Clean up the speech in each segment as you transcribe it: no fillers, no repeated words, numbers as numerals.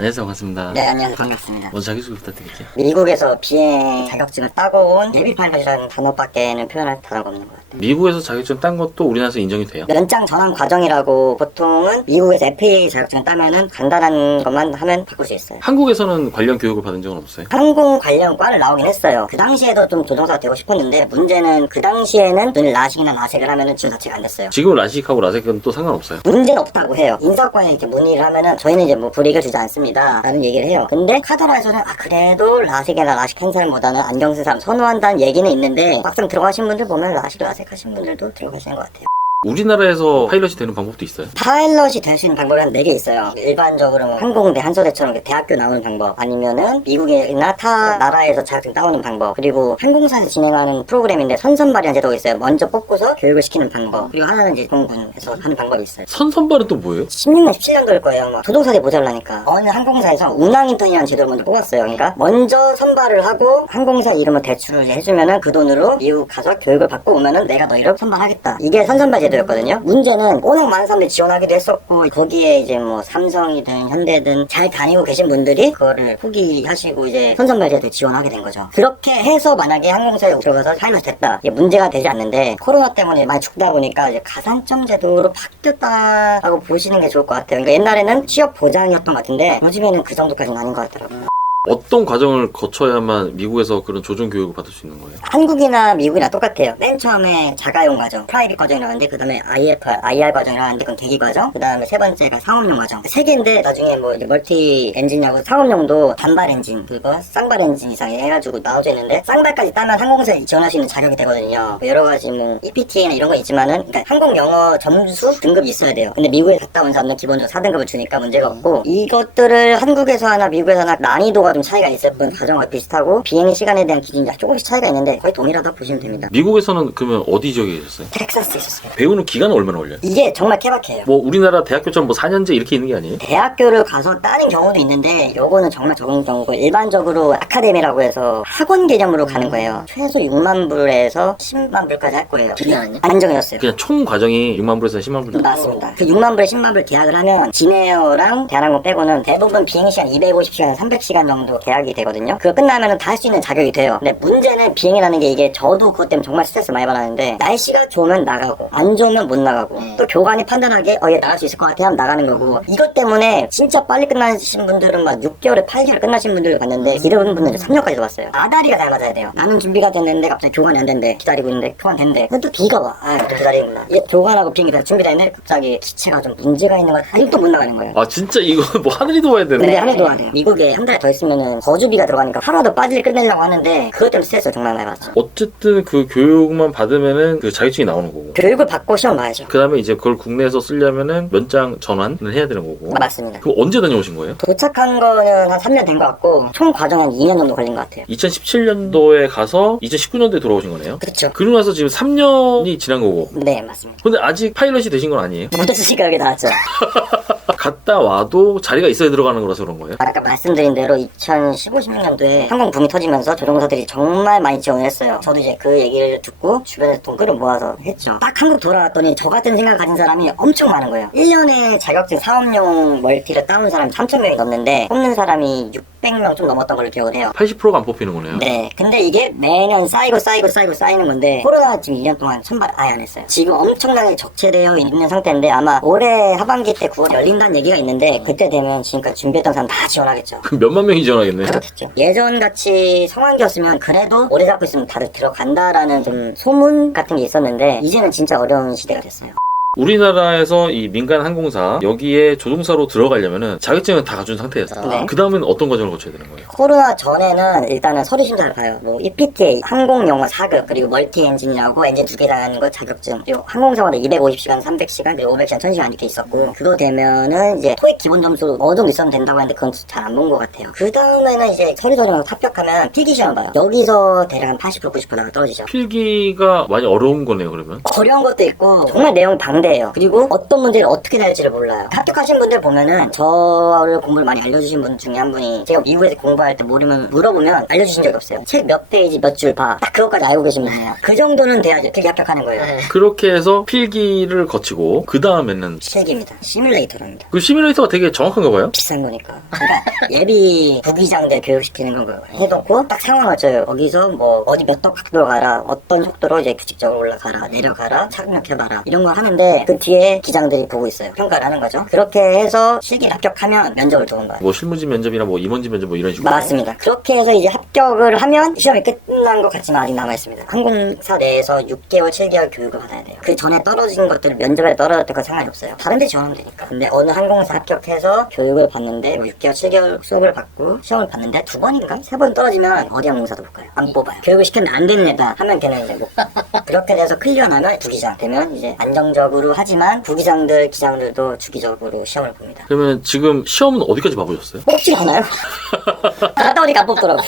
안녕하세요. 반갑습니다. 네, 안녕하세요. 반갑습니다. 먼저 자기소개 부탁드릴게요. 미국에서 비행 자격증을 따고 온 예비 파일럿이라는 단어밖에는 표현할 단어가 없는 것 같아요. 미국에서 자격증 딴 것도 우리나라에서 인정이 돼요? 연장 전환 과정이라고 보통은 미국에서 FAA 자격증을 따면은 간단한 것만 하면 바꿀 수 있어요. 한국에서는 관련 교육을 받은 적은 없어요? 항공 관련 과를 나오긴 했어요. 그 당시에도 좀 조종사가 되고 싶었는데 문제는 그 당시에는 눈 라식이나 라섹을 하면은 지원 자체가 안 됐어요. 지금 라식하고 라섹은 또 상관없어요? 문제는 없다고 해요. 인사과에 이렇게 문의를 하면은 저희는 이제 뭐 불이익을 주지 않습니다 라는 얘기를 해요. 근데 카더라에서는 그래도 라식이나 라식 한 사람보다는 안경 쓴 사람 선호한다는 얘기는 있는데 막상 들어가신 분들 보면 라식 라섹 하신 분들도 들어가시는 것 같아요. 우리나라에서 파일럿이 되는 방법도 있어요? 파일럿이 될 수 있는 방법이 한 4개 있어요. 일반적으로 항공대, 한소대처럼 대학교 나오는 방법, 아니면은 미국이나 타 나라에서 자격증 따오는 방법, 그리고 항공사에서 진행하는 프로그램인데 선선발이라는 제도가 있어요. 먼저 뽑고서 교육을 시키는 방법, 그리고 하나는 이제 공군에서 하는 방법이 있어요. 선선발은 또 뭐예요? 16년, 17년도일 거예요. 막 조종사들이 모자라니까 어느 항공사에서 운항인턴이라는 제도를 먼저 뽑았어요. 그러니까 먼저 선발을 하고 항공사 이름을 대출을 해주면은 그 돈으로 미국 가서 교육을 받고 오면은 내가 너희를 선발하겠다. 이게 선선발 제도였거든요. 문제는 워낙 많은 사람들이 지원하기도 했었고 거기에 이제 뭐 삼성이든 현대든 잘 다니고 계신 분들이 그거를 포기하시고 이제 선선발 제도에 지원하게 된 거죠. 그렇게 해서 만약에 항공사에 들어가서 파일럿이 됐다. 이게 문제가 되지 않는데 코로나 때문에 많이 죽다 보니까 이제 가산점 제도로 바뀌었다라고 보시는 게 좋을 것 같아요. 그러니까 옛날에는 취업 보장이었던 것 같은데 요즘에는 그 정도까지는 아닌 것 같더라고요. 어떤 과정을 거쳐야만 미국에서 그런 조종 교육을 받을 수 있는 거예요? 한국이나 미국이나 똑같아요. 맨 처음에 자가용 과정, 프라이빗 과정이라고 하는데 그 다음에 IR 과정이라고 하는데 그건 대기 과정, 그 다음에 세 번째가 상업용 과정. 3개인데 나중에 뭐 이제 멀티 엔진이라고 상업용도 단발 엔진, 그리고 쌍발 엔진 이상 해가지고 나눠져 있는데 쌍발까지 따면 항공사에 지원할 수 있는 자격이 되거든요. 여러 가지 뭐 EPT나 이런 거 있지만은 그러니까 항공 영어 점수 등급이 있어야 돼요. 근데 미국에 갔다 온 사람은 기본적으로 4등급을 주니까 문제가 없고 이것들을 한국에서 하나 미국에서 하나 난이도가 좀 차이가 있을 뿐 과정과 비슷하고 비행 시간에 대한 기준이 조금씩 차이가 있는데 거의 동일하다고 보시면 됩니다. 미국에서는 그러면 어디 지역에 계셨어요? 텍사스에 있었어요. 배우는 기간은 얼마나 걸려요? 이게 정말 케바케예요. 뭐 우리나라 대학교처럼 뭐 4년제 이렇게 있는 게 아니에요? 대학교를 가서 따는 경우도 있는데 요거는 정말 적은 경우고 일반적으로 아카데미라고 해서 학원 개념으로 가는 거예요. 최소 6만 불에서 10만 불까지 할 거예요. 기간은요? 안 정해졌어요. 그냥 총 과정이 6만 불에서 10만 불? 맞습니다. 그 6만 불에 10만 불 계약을 하면 진에어랑 대한항공 빼고는 대부분 비행시간 250시간, 300시간 정도 계약이 되거든요. 그거 끝나면 다 할 수 있는 자격이 돼요. 근데 문제는 비행이라는 게 이게 저도 그것 때문에 정말 스트레스 많이 받았는데 날씨가 좋으면 나가고 안 좋으면 못 나가고 또 교관이 판단하기에 얘 나갈 수 있을 것 같아 하면 나가는 거고 이것 때문에 진짜 빨리 끝나신 분들은 막 6개월에 8개월에 끝나신 분들을 봤는데 이런 분들은 3년까지도 왔어요. 아다리가 잘 맞아야 돼요. 나는 준비가 됐는데 갑자기 교관이 안 된대. 기다리고 있는데 교관 된대. 근데 또 비가 와. 또 기다리는구나. 이게 교관하고 비행기 다 준비됐는데 갑자기 기체가 좀 문제가 있는 거야. 또 못 나가는 거예요. 아 진짜 이거 뭐 하늘이 도와야 되네. 근데 하나도 안 해요. 미국에 한 달 더 있으면은 거주비가 들어가니까 하루라도 빠질 끝내려고 하는데 그것 때문에 스트레스 정말 많이 받았죠. 어쨌든 그 교육만 받으면은 그 자격증이 나오는 거고. 교육을 받고 시험 봐야죠. 그 다음에 이제 그걸 국내에서 쓰려면은 면장 전환을 해야 되는 거고. 맞습니다. 그럼 언제 다녀오신 거예요? 도착한 거는 한 3년 된 것 같고 총 과정 한 2년 정도 걸린 것 같아요. 2017년도에 가서 2019년도에 돌아오신 거네요? 그렇죠. 그러고 나서 지금 3년이 지난 거고. 네, 맞습니다. 근데 아직 파일럿이 되신 건 아니에요? 묻었으니까 여기 나왔죠. 갔다 와도 자리가 있어야 들어가는 거라서 그런 거예요? 아까 말씀드린 대로 2015, 16년도에 항공 붐이 터지면서 조종사들이 정말 많이 지원을 했어요. 저도 이제 그 얘기를 듣고 주변에서 돈을 모아서 했죠. 딱 한국 돌아왔더니 저 같은 생각을 가진 사람이 엄청 많은 거예요. 1년에 자격증 사업용 멀티를 따온 사람이 3,000명이 넘는데 뽑는 사람이 600명 좀 넘었던 걸로 기억을 해요. 80%가 안 뽑히는 거네요? 네. 근데 이게 매년 쌓이고 쌓이는 건데 코로나 지금 2년 동안 선발 아예 안 했어요. 지금 엄청나게 적체되어 있는 상태인데 아마 올해 하반기 때 9월 열린다는 얘기가 있는데 그때 되면 지금까지 준비했던 사람 다 지원하겠죠. 그럼 몇만 명이 지원하겠네. 그렇겠죠. 예전같이 성황기였으면 그래도 오래 잡고 있으면 다들 들어간다라는 좀 소문 같은 게 있었는데 이제는 진짜 어려운 시대가 됐어요. 우리나라에서 이 민간 항공사 여기에 조종사로 들어가려면은 자격증은 다 갖춘 상태였어요. 네. 그 다음엔 어떤 과정을 거쳐야 되는 거예요? 코로나 전에는 일단은 서류 심사를 봐요. 뭐 EPTA 항공영어 4급 그리고 멀티 엔진이라고 엔진 2개 다하는 거 자격증 그리고 항공사마다 250시간, 300시간 그리고 500시간, 1000시간 이렇게 있었고 그거 되면은 이제 토익 기본 점수 어느 정도 있으면 된다고 하는데 그건 잘 안 본 것 같아요. 그 다음에는 이제 서류 전형을 합격하면 필기시험 봐요. 여기서 대략 한 80% 90% 나가 떨어지죠. 필기가 많이 어려운 거네요, 그러면? 어려운 것도 있고 정말 내용 방대 방대해요. 그리고 어떤 문제를 어떻게 낼지를 몰라요. 합격하신 분들 보면은 저를 공부를 많이 알려주신 분 중에 한 분이 제가 미국에서 공부할 때 모르면 물어보면 알려주신 적이 없어요. 책 몇 페이지 몇 줄 봐. 딱 그것까지 알고 계신 분이에요. 그 정도는 돼야지 필기 합격하는 거예요. 그렇게 해서 필기를 거치고 그 다음에는 실기입니다. 시뮬레이터랍니다. 그 시뮬레이터가 되게 정확한가 봐요? 비싼 거니까. 그러니까 예비 부기장들 교육시키는 거 해놓고 딱 상황을 줘요. 거기서 뭐 어디 몇 도 각도로 가라, 어떤 속도로 이제 규칙적으로 올라가라, 내려가라, 착륙해봐라 이런 거 하는데 그 뒤에 기장들이 보고 있어요. 평가를 하는 거죠. 그렇게 해서 실기를 합격하면 면접을 두는 거예요. 뭐 실무지 면접이나 뭐 임원지 면접 뭐 이런 식으로. 맞습니다. 그렇게 해서 이제 합격을 하면 시험이 끝난 것 같지만 아직 남아있습니다. 항공사 내에서 6개월, 7개월 교육을 받아야 돼요. 그 전에 떨어진 것들을 면접에 떨어졌던 건 상관이 없어요. 다른 데 지원하면 되니까. 근데 어느 항공사 합격해서 교육을 받는데 뭐 6개월, 7개월 수업을 받고 시험을 봤는데 2번인가? 3번 떨어지면 어디 항공사도 못 가요. 안 뽑아요. 교육을 시켰는데 안 되는 애다 하면 걔는 이제 못 가요. 그렇게 돼서 클리어 나면 부기장 되면 이제 안정적으로 하지만 부기장들, 기장들도 주기적으로 시험을 봅니다. 그러면 지금 시험은 어디까지 봐보셨어요? 뽑지 않아요? 갔다 오니까 안 뽑더라고.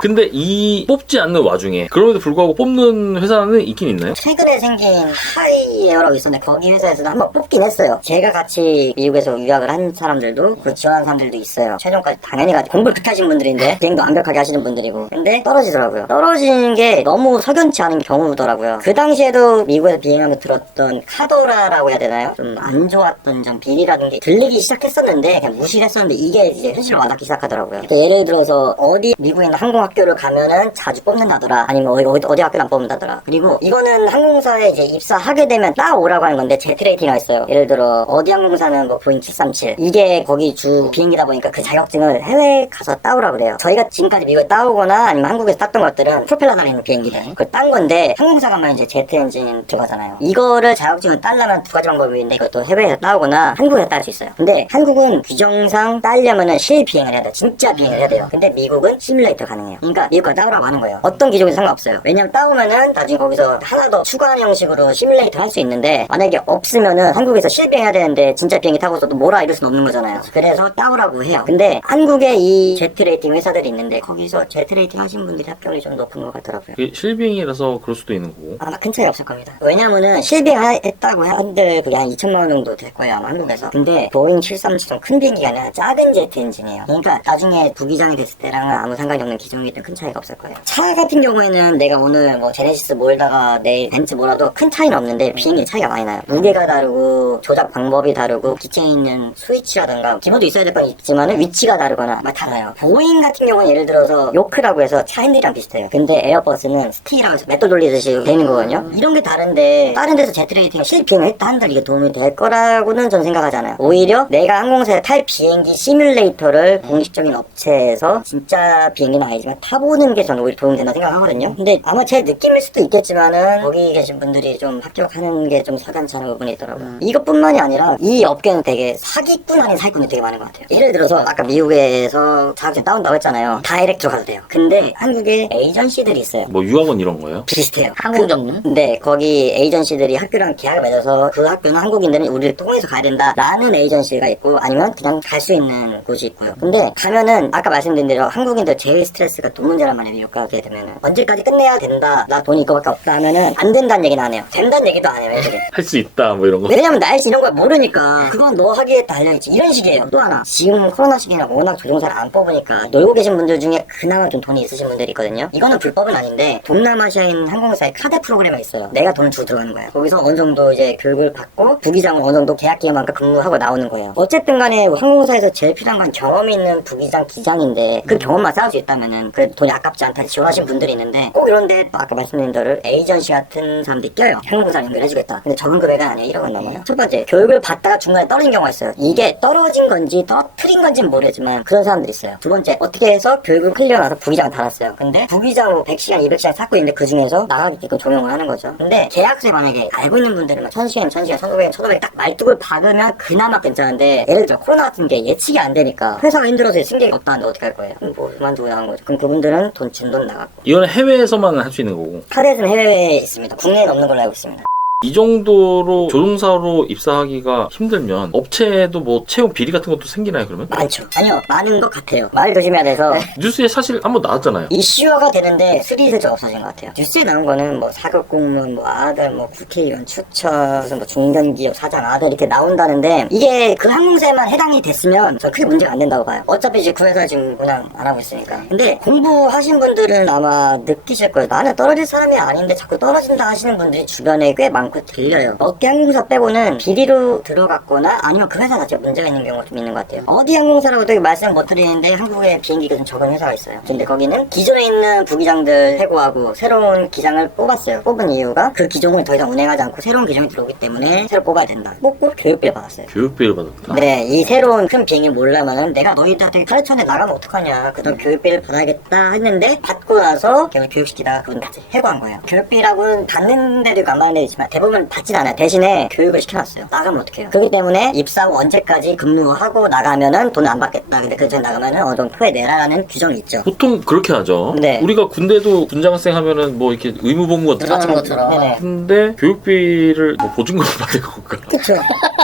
근데 이 뽑지 않는 와중에 그럼에도 불구하고 뽑는 회사는 있긴 있나요? 최근에 생긴 하이에어라고 있었는데 거기 회사에서도 한번 뽑긴 했어요. 제가 같이 미국에서 유학을 한 사람들도 그 지원한 사람들도 있어요. 최종까지 당연히 공부를 그렇게 하신 분들인데 비행도 완벽하게 하시는 분들이고 근데 떨어지더라고요. 떨어지는 게 너무 석연치 않은 경우더라고요. 그 당시에도 미국에서 비행하면서 들었던 카더라라고 해야 되나요? 좀 안 좋았던 점 비리라든지 들리기 시작했었는데 그냥 무시를 했었는데 이게 이제 현실로 와닿기 시작하더라고요. 그러니까 예를 들어서 어디 미국에 있는 항공학교를 가면은 자주 뽑는다더라 아니면 어디 학교를 안 뽑는다더라. 그리고 이거는 항공사에 이제 입사하게 되면 따오라고 하는 건데 제트 레이팅이 있어요. 예를 들어 어디 항공사는 뭐 보잉 737 이게 거기 주 비행기다 보니까 그 자격증을 해외에 가서 따오라고 그래요. 저희가 지금까지 미국에 따오거나 아니면 한국에서 땄던 것들은 프로펠러 달리는 비행기들 그걸 딴 건데 항공사 가면 이제 제트 엔진 들어가잖아요. 이거를 자격증을 따려면 두 가지 방법이 있는데 이것도 해외에서 따오거나 한국에서 딸 수 있어요. 근데 한국은 규정상 따려면은 실비행을 해야 돼요. 진짜 비행을 해야 돼요. 근데 미국은 시뮬레이터 가능해요. 그러니까 미국 거 따오라고 하는 거예요. 어떤 기종이 상관없어요. 왜냐면 따오면은 나중에 거기서 하나 더 추가하는 형식으로 시뮬레이터 할 수 있는데 만약에 없으면은 한국에서 실비행해야 되는데 진짜 비행기 타고서도 뭐라 이럴 수는 없는 거잖아요. 그래서 따오라고 해요. 근데 한국에 이 제트 레이팅 회사들이 있는데 거기서 제트 레이팅 하신 분들이 합격률이 좀 높은 것 같더라고요. 그게 실비행이라서 그럴 수도 있는 거고. 아마 큰 차이 없을 겁니다. 왜냐면은 실비행 했다고 한들 그게 한 2천만 원 정도 될 거예요. 아마 한국에서. 근데 보잉 737은 큰 비행기가 아니라 작은 제트 엔진이에요. 그러니까 나중에 부기장이 됐을 때랑은 아무 상관이 없는 기종이기 때문에 큰 차이가 없을 거예요. 차 같은 경우에는 내가 오늘 뭐 제네시스 몰다가 내일 벤츠 몰아도 큰 차이는 없는데 비행기 차이가 많이 나요. 무게가 다르고 조작 방법이 다르고 기체에 있는 스위치라든가 기본도 있어야 될 건 있지만 위치가 다르거나 막 달라요. 보잉 같은 경우는 예를 들어서 요크라고 해서 차 핸들이랑 비슷해요. 근데 에어버스는 스티라고 해서 맷돌 돌리듯이 되는 거거든요. 이런 게 다른데 다른 데서 제트 레이팅을 실비행을 했다 한들 이게 도움이 될 거라고는 저는 생각하잖아요. 오히려 내가 항공사에 탈 비행기 시뮬레이터를 공식적인 업체에서 진짜 비행기는 아니지만 타보는 게 저는 오히려 도움이 된다 생각하거든요. 근데 아마 제 느낌일 수도 있겠지만은 거기 계신 분들이 좀 합격하는 게 좀 석연찮은 부분이 있더라고요. 이것뿐만이 아니라 이 업계는 되게 사기꾼 아닌 사기꾼이 되게 많은 것 같아요. 예를 들어서 아까 미국에서 자격증 따온다고 했잖아요. 다이렉트로 가도 돼요. 근데 한국에 에이전시들이 있어요. 뭐 유학원 이런 거예요? 비슷해요. 한국 정도? 네, 거기 에이전시들이 학교랑 계약을 맺어서 그 학교는 한국인들은 우리를 통해서 가야 된다라는 에이전시가 있고 아니면 그냥 갈 수 있는 곳이 있고요. 근데 가면은 아까 말씀드린 대로 한국인들 제일 스트레스가 돈 문제란 말이에요. 미국 가게 되면은 언제까지 끝내야 된다. 나 돈이 이거밖에 없다 하면은 안 된다는 얘기는 안 해요. 된다는 얘기도 안 해요. 애들이. 할 수 있다 뭐 이런 거. 왜냐면 날씨 이런 걸 모르니까 그건 너 하기에 달려있지 이런 식이에요. 또 하나 지금 코로나 시기나 워낙 조종사를 안 뽑으니까 놀고 계신 분들 중에 그나마 좀 돈이 있으신 분들이 있거든요. 이거는 불법은 아닌데 동남아시아인 항공사의 카드 프로그램이 있어요. 내가 돈을 주고 들어가는 거예요. 거기서 어느 정도 이제 교육을 받고 부기장을 어느 정도 계약 기간만큼 근무하고 나오는 거예요. 어쨌든 간에 항공사에서 제일 필요한 건 경험이 있는 부기장, 기장인데 그 경험만 쌓을 수 있다면은 그 돈이 아깝지 않다 지원하신 분들이 있는데 꼭 이런데 아까 말씀드린 대로 에이전시 같은 사람들이 껴요. 항공사 연결해주겠다. 근데 적은 금액은 아니에요. 1억 원 넘어요. 첫 번째, 교육을 받다가 중간에 떨어진 경우가 있어요. 이게 떨어진 건지 떨어뜨린 건지는 모르겠지만 그런 사람들이 있어요. 두 번째, 어떻게 해서 교육을 클리어 나서 부기장을 달았어요. 근데 부기장 뭐 100시간, 200시간 쌓고 있는데 그 중에서 나가게끔 초용을 하는 거죠. 근데 계약서에 만약에 알고 있는 분들은 막 1000시간, 1500, 1500 딱 말뚝을 박으면 그나마 괜찮은데 예를 들어 코로나 같은 게 예측이 안 되니까 회사가 힘들어서 승객이 없다는데 어떻게 할 거예요? 그럼 뭐 그만두고 나간 거죠. 그럼 그분들은 준 돈 나갔고. 이거는 해외에서만 할 수 있는 거고. 카드에서는 해외에 있습니다. 국내에는 없는 걸로 알고 있습니다. 이 정도로 조종사로 입사하기가 힘들면 업체에도 뭐 채용 비리 같은 것도 생기나요 그러면? 많죠. 아니요, 많은 것 같아요. 말 조심해야 돼서 뉴스에 사실 한번 나왔잖아요. 이슈화가 되는데 스리슬쩍 없어진 것 같아요. 뉴스에 나온 거는 뭐 사급 공무원, 뭐 아들, 뭐 국회의원 추천, 무슨 뭐 중견기업 사장 아들 이렇게 나온다는데 이게 그 항공사에만 해당이 됐으면 저 크게 문제가 안 된다고 봐요. 어차피 이제 그 회사 지금 운항 안 하고 있으니까. 근데 공부하신 분들은 아마 느끼실 거예요. 나는 떨어질 사람이 아닌데 자꾸 떨어진다 하시는 분들이 주변에 꽤 많고 들려요. 어디 항공사 빼고는 비리로 들어갔거나 아니면 그 회사 자체가 문제가 있는 경우가 좀 있는 것 같아요. 어디 항공사라고도 말씀 못 드리는데 한국에 비행기가 좀 적은 회사가 있어요. 근데 거기는 기존에 있는 부기장들 해고하고 새로운 기장을 뽑았어요. 뽑은 이유가 그 기종을 더 이상 운행하지 않고 새로운 기종이 들어오기 때문에 새로 뽑아야 된다. 뽑고 교육비를 받았어요. 교육비를 받았다. 네, 이 새로운 큰 비행기 몰라면은 내가 너희들한테 가르쳤는데 나가면 어떡하냐. 그동안 교육비를 받아야겠다 했는데 받고 나서 결국 교육시키다가 그분 같이 해고한 거예요. 교육비라고는 받는 데도 있고 안 받는 데도 있지만 대부분 받진 않아요. 대신에 교육을 시켜놨어요. 나가면 어떡해요. 그렇기 때문에 입사 후 언제까지 근무하고 나가면은 돈을 안 받겠다. 근데 그 전에 나가면은 어느 정도 토해내라라는 규정이 있죠. 보통 그렇게 하죠. 네. 우리가 군대도 군장학생 하면은 뭐 이렇게 의무복무가 들어가는 것처럼. 네네. 근데 교육비를 뭐 보증금을 받는 건가? 그쵸.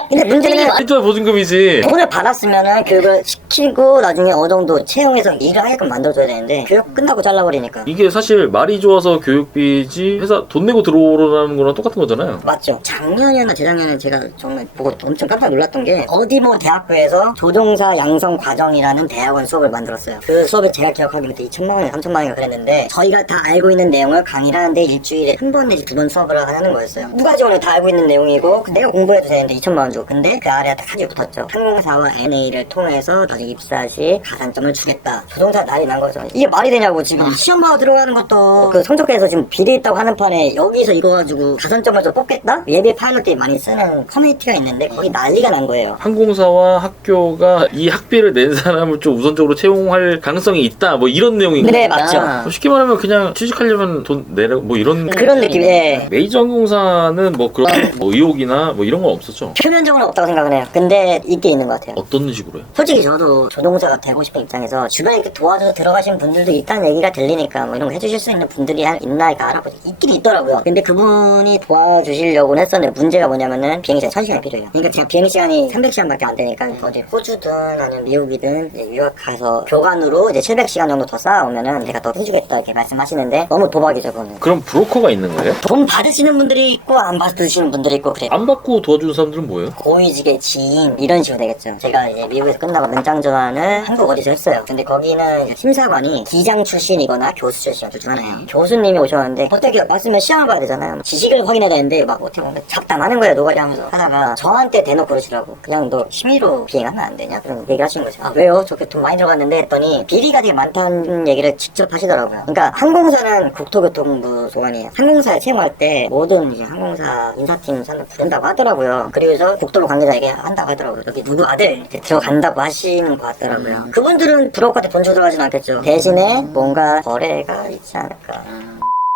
근데 문제는 일단 보증금이지. 돈을 받았으면은 교육을 시키고 나중에 어느 정도 채용해서 일을 하게끔 만들어줘야 되는데 교육 끝나고 잘라버리니까. 이게 사실 말이 좋아서 교육비지 회사 돈 내고 들어오라는 거랑 똑같은 거잖아요. 맞죠. 작년이었나 재작년에 제가 정말 보고 엄청 깜짝 놀랐던 게 어디 뭐 대학교에서 조종사 양성 과정이라는 대학원 수업을 만들었어요. 그 수업에 제가 기억하기로 2천만 원이나 3천만 원인가 그랬는데 저희가 다 알고 있는 내용을 강의를 하는데 일주일에 한 번 내지 두 번 수업을 하는 거였어요. 누가 지원을 다 알고 있는 내용이고 내가 공부해도 되는데 2천만 원 주고 근데 그 아래에 다 사진이 붙었죠. 항공사와 NA를 통해서 나중에 입사 시 가산점을 주겠다. 조종사 난리 난 거죠. 이게 말이 되냐고 지금 시험 봐서 들어가는 것도 그 성적표에서 지금 비리 있다고 하는 판에 여기서 이거 가지고 가산점을 좀 뽑겠다? 예비 파일럿들이 많이 쓰는 커뮤니티가 있는데 거기 난리가 난 거예요. 항공사와 학교가 이 학비를 낸 사람을 좀 우선적으로 채용할 가능성이 있다. 뭐 이런 내용인 네, 거예요. 맞죠. 쉽게 말하면 그냥 취직하려면 돈 내라 뭐 이런 그런 느낌이에요. 메이저 항공사는 뭐 그런 뭐 의혹이나 뭐 이런 건 없었죠. 표면적으로 없다고 생각은 해요. 근데 있게 있는 것 같아요. 어떤 식으로요? 솔직히 저도 조종사가 되고 싶은 입장에서 주변에 이렇게 도와줘서 들어가신 분들도 있다는 얘기가 들리니까 뭐 이런 거 해주실 수 있는 분들이 있나 이렇게 알아보지 있긴 있더라고요. 근데 그분이 도와주시려고는 했었는데 문제가 뭐냐면은 비행시간 1000시간이 필요해요. 그러니까 제가 비행시간이 300시간밖에 안 되니까 어디 호주든 아니면 미국이든 이제 유학 가서 교관으로 이제 700시간 정도 더 쌓아오면은 내가 더 해주겠다 이렇게 말씀하시는데 너무 도박이죠 그거는. 그럼 브로커가 있는 거예요? 돈 받으시는 분들이 있고 안 받으시는 분들이 있고 그래요. 안 받고 도와주는 사람들은 뭐예요? 고위직의 지인 이런 식으로 되겠죠. 제가 이제 미국에서 끝나고 면장 전환을 한국 어디서 했어요. 근데 거기는 이제 심사관이 기장 출신이거나 교수 출신 둘 중 하나예요. 교수님이 오셨는데 어떻게 맞으면 시험을 봐야 되잖아요. 지식을 확인해야 되는데 막 어떻게 보면 잡담하는 거예요. 노가리 하면서 하다가 저한테 대놓고 그러시라고 그냥 너 취미로 비행하면 안 되냐? 그런 얘기를 하시는 거죠. 아 왜요? 저게 돈 많이 들어갔는데 했더니 비리가 되게 많다는 얘기를 직접 하시더라고요. 그러니까 항공사는 국토교통부 소관이에요. 항공사에 채용할 때 모든 이제 항공사 인사팀 사람들 부른다고 하더라고요. 그리고서 국토부 관계자에게 한다고 하더라고요. 여기 누구 아들 이렇게 들어간다고 하시는 것 같더라고요. 그분들은 브로커한테 돈 주고 들어가진 않겠죠. 대신에 뭔가 거래가 있지 않을까.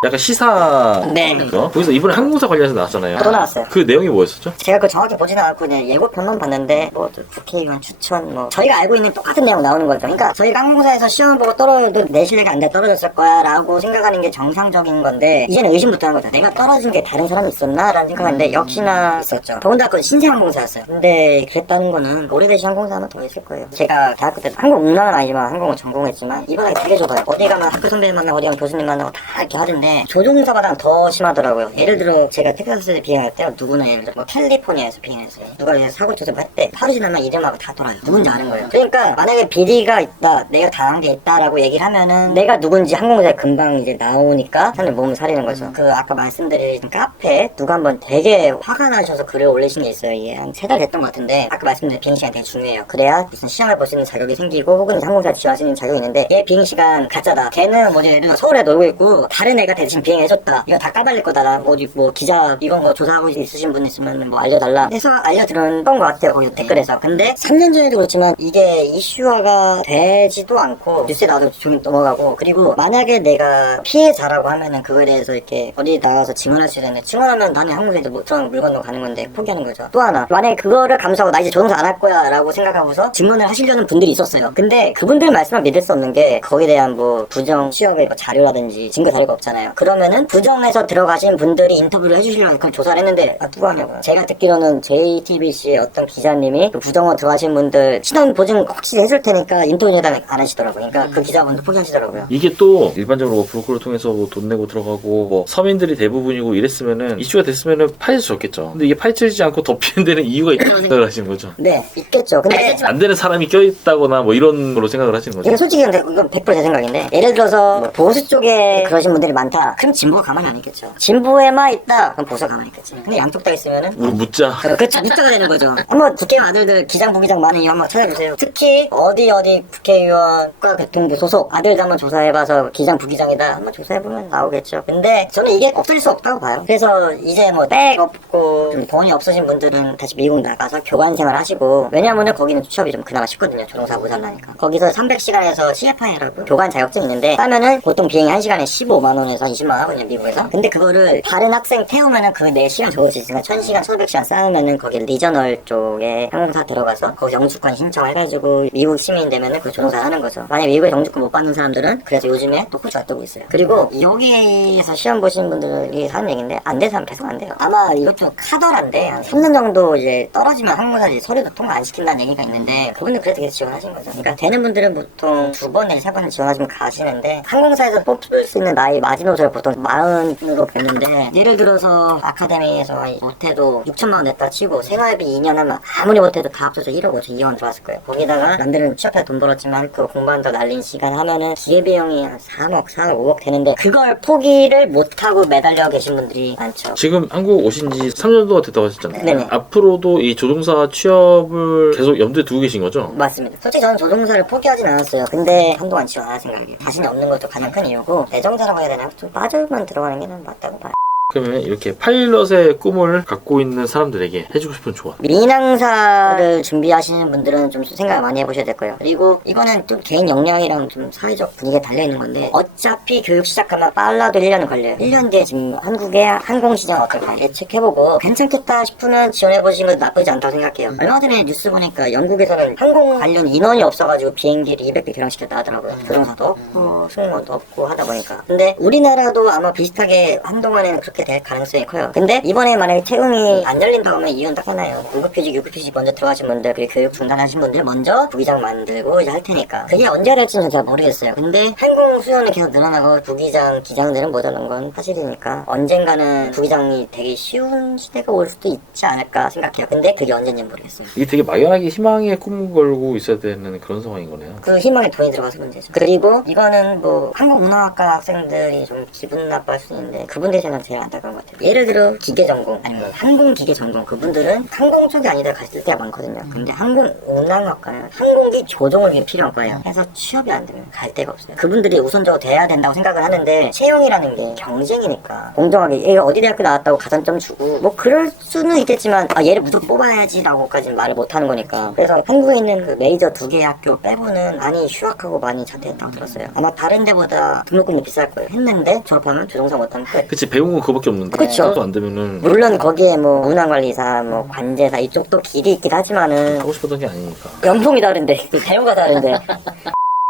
약간 시사. 네. 거기서 이번에 항공사 관련해서 나왔잖아요. 또 나왔어요. 그 내용이 뭐였었죠? 제가 그걸 정확히 보지는 않고 그냥 예고편만 봤는데 뭐 국회의원 추천 뭐 저희가 알고 있는 똑같은 내용 나오는 거죠. 그러니까 저희가 항공사에서 시험 보고 떨어져도 내 실력이 안 돼 떨어졌을 거야 라고 생각하는 게 정상적인 건데 이제는 의심부터 하는 거죠. 내가 떨어진 게 다른 사람이 있었나? 라는 생각하는데 역시나 있었죠. 더군다나 그건 신생항공사였어요. 근데 그랬다는 거는 오래되신 항공사는 더 있을 거예요. 제가 대학교 때 항공 운항은 아니지만 항공을 전공했지만 이번에 되게 좁아요. 어디 가면 학교 선배님 만나고 어디 가면 교수님 만나고 다 이렇게 하던데 조종사보다 더 심하더라고요. 예를 들어 제가 텍사스에 비행할 때 누구나 예를 들어 뭐 캘리포니아에서 비행했어요. 누가 그냥 사고 쳐서 했대. 하루 지나면 이름하고 다 돌아요. 누군지 아는 거예요. 그러니까 만약에 비리가 있다, 내가 당한 게 있다라고 얘기를 하면은 내가 누군지 항공사에 금방 이제 나오니까 사람들 몸을 사리는 거죠. 그 아까 말씀드린 카페 누가 한번 되게 화가 나셔서 글을 올리신 게 있어요. 이게 한 3달 됐던 것 같은데 아까 말씀드린 비행시간이 되게 중요해요. 그래야 무슨 시험을 볼 수 있는 자격이 생기고 혹은 항공사에 지원할 수 있는 자격이 있는데 얘 비행시간 가짜다. 걔는 뭐지 예를 들어 서울에 놀고 있고 다른 애가 대신 비행해줬다. 이거 다 까발릴 거다. 나 뭐 기자 이런 거 조사하고 있으신 분 있으면 뭐 알려달라 해서 알려드렸던 것 같아요. 거기 댓글에서. 근데 3년 전에도 그렇지만 이게 이슈화가 되지도 않고 뉴스에 나와도 조금 넘어가고 그리고 만약에 내가 피해자라고 하면은 그거에 대해서 이렇게 어디 나가서 증언할 수 있는데 증언하면 나는 항공사에서 뭐 트렁 물 건너 가는 건데 포기하는 거죠. 또 하나 만약에 그거를 감수하고 나 이제 조종사 안 할 거야 라고 생각하고서 증언을 하시려는 분들이 있었어요. 근데 그분들 말씀을 믿을 수 없는 게 거기에 대한 뭐 부정 취업의 뭐 자료라든지 증거 자료가 없잖아요. 있잖아요. 그러면은 부정에서 들어가신 분들이 인터뷰를 해주시려고 그걸 조사를 했는데 누가 하냐고요. 제가 듣기로는 JTBC의 어떤 기자님이 그 부정어 들어가신 분들 신원 보증 확실히 해줄 테니까 인터뷰 안 하시더라고요. 그러니까 그 기자분도 포기하시더라고요. 이게 또 일반적으로 뭐 브로커를 통해서 뭐 돈 내고 들어가고 뭐 서민들이 대부분이고 이랬으면은 이슈가 됐으면은 파헤쳐졌겠죠. 근데 이게 파헤쳐지지 않고 덮이는 데는 이유가 있다고 생각을 하시는 거죠. 네, 있겠죠. 근데 안 되는 사람이 껴있다거나 뭐 이런 걸로 생각을 하시는 거죠. 이거 솔직히 근데 이건 100%제 생각인데 예를 들어서 뭐 보수 쪽에 그러신 분들이 많다. 그럼 진보가 가만히 안 있겠죠. 진보에만 있다. 그럼 보수가 가만히 있겠지. 근데 양쪽 다 있으면은 묻자. 그렇죠. 묻자가 되는 거죠. 한번 국회의원 아들들 기장 부기장 많은 이유 한번 찾아보세요. 특히 어디 국회의원 국가교통부 소속 아들도 한번 조사해봐서 기장 부기장이다 한번 조사해보면 나오겠죠. 근데 저는 이게 없을 수 없다고 봐요. 그래서 이제 뭐 백 없고 좀 돈이 없으신 분들은 다시 미국 나가서 교관 생활 하시고 왜냐면은 거기는 취업이 좀 그나마 쉽거든요. 조종사 모자라니까. 거기서 300시간에서 CFI라고 교관 자격증 있는데 따면은 보통 비행이 1시간에 15만원에서 20만원 하거든요. 미국에서. 근데 그거를 다른 학생 태우면은 그 내 시간 적을 수 있으니까 1000시간 1500시간 쌓으면은 거기 리저널 쪽에 항공사 들어가서 거기 영주권 신청해가지고 미국 시민 되면은 그 조종사 하는 거죠. 만약 미국에 영주권 못 받는 사람들은 그래서 요즘에 또 코치가 뜨고 있어요. 그리고 여기에서 시험 보신 분들이 하는 얘기인데 안 된 사람 계속 안 돼요. 아마 이것 좀 카더란데 한 3년 정도 이제 떨어지면 항공사들이 서류도 통과 안 시킨다는 얘기가 있는데 그분들 그래도 계속 지원하신 거죠. 그러니까 되는 분들은 보통 2번 내지 3번을 지원하시면 가시는데 항공사에서 뽑을 수 있는 나이 마지노선을 보통 40으로 보는데 예를 들어서 아카데미에서 못해도 6천만 원 냈다 치고 생활비 2년 하면 아무리 못해도 다 합쳐서 1억 5천 2억 원 들어왔을 거예요. 거기다가 남들은 취업해 돈 벌었지만 그 공부한다 날린 시간 하면은 기회비용이 한 3억 4억 5억 되는데 그걸 포기를 못하고 매달려 계신 분들이 많죠. 지금 한국 오신 지 3년 동안 됐다고 하셨잖아요. 네네. 앞으로도 이 조종사 취업을 계속 염두에 두고 계신 거죠? 맞습니다. 솔직히 저는 조종사를 포기하진 않았어요. 근데 한동안 지원 안 할 생각이에요. 자신이 없는 것도 가장 큰 이유고 내정자라고 해야 되나? 좀 빠져만 들어가는 게 맞다고 봐요. 그러면 이렇게 파일럿의 꿈을 갖고 있는 사람들에게 해주고 싶은 조언. 민항사를 준비하시는 분들은 좀 생각을 많이 해보셔야 될 거예요. 그리고 이거는 좀 개인 역량이랑 좀 사회적 분위기에 달려있는 건데 어차피 교육 시작하면 빨라도 1년은 걸려요. 1년 뒤에 지금 한국의 항공시장 어떨까 예측해보고 괜찮겠다 싶으면 지원해보시면 나쁘지 않다고 생각해요. 얼마 전에 뉴스 보니까 영국에서는 항공 관련 인원이 없어가지고 비행기를 200대 결항시켰다 하더라고요. 조종사도 없고 승무원도 없고 하다 보니까. 근데 우리나라도 아마 비슷하게 한동안에는 그렇게 될 가능성이 커요. 근데 이번에 만약에 채용이 안 열린다고 하면 이유는 딱 하나예요. 5급휴직, 6급휴직 먼저 들어가신 분들 그리고 교육 중단하신 분들 먼저 부기장 만들고 이제 할 테니까 그게 언제 될지는 잘 모르겠어요. 근데 항공 수요는 계속 늘어나고 부기장, 기장들은 모자란 건 사실이니까 언젠가는 부기장이 되게 쉬운 시대가 올 수도 있지 않을까 생각해요. 근데 그게 언제인지는 모르겠어요. 이게 되게 막연하게 희망의 꿈을 걸고 있어야 되는 그런 상황인 거네요. 그 희망에 돈이 들어가서 문제죠. 그리고 이거는 뭐 항공운항학과 학생들이 좀 기분 나빠할 수 있는데 그분들이 생각 제일 안타까운 것 같아요. 예를 들어 기계 전공 아니면 항공기계 전공 그분들은 항공 쪽이 아니다 갔을 때가 많거든요. 근데 항공운항학과는 항공기 조종을 위해 필요한 거예요. 그래서 취업이 안 되면 갈 데가 없어요. 그분들이 우선적으로 돼야 된다고 생각을 하는데 채용이라는 게 경쟁이니까 공정하게 얘가 어디 대학교 나왔다고 가산점 주고 뭐 그럴 수는 있겠지만 얘를 무조건 뽑아야지라고까지는 말을 못하는 거니까. 그래서 한국에 있는 그 메이저 2개 학교 빼고는 많이 휴학하고 많이 자퇴했다고 들었어요. 아마 다른 데보다 등록금이 비쌀 거예요. 했는데 졸업하면 조종사 못하면 끝. 그치, 배운 건 그거밖에 없는데. 그쵸. 또 안 되면은 물론 거기에 뭐 운항관리사, 뭐 관제사 이쪽도 길이 있긴 하지만은 하고 싶었던 게 아니니까. 연봉이 다른데 그 배우가 다른데.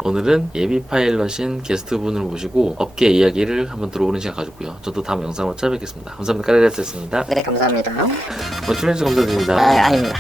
오늘은 예비 파일럿인 게스트분을 모시고 업계 이야기를 한번 들어보는 시간 가졌고요. 저도 다음 영상으로 찾아뵙겠습니다. 감사합니다. 까레레스였습니다. 네, 감사합니다. 출연해주셔서 감사드립니다. 아닙니다.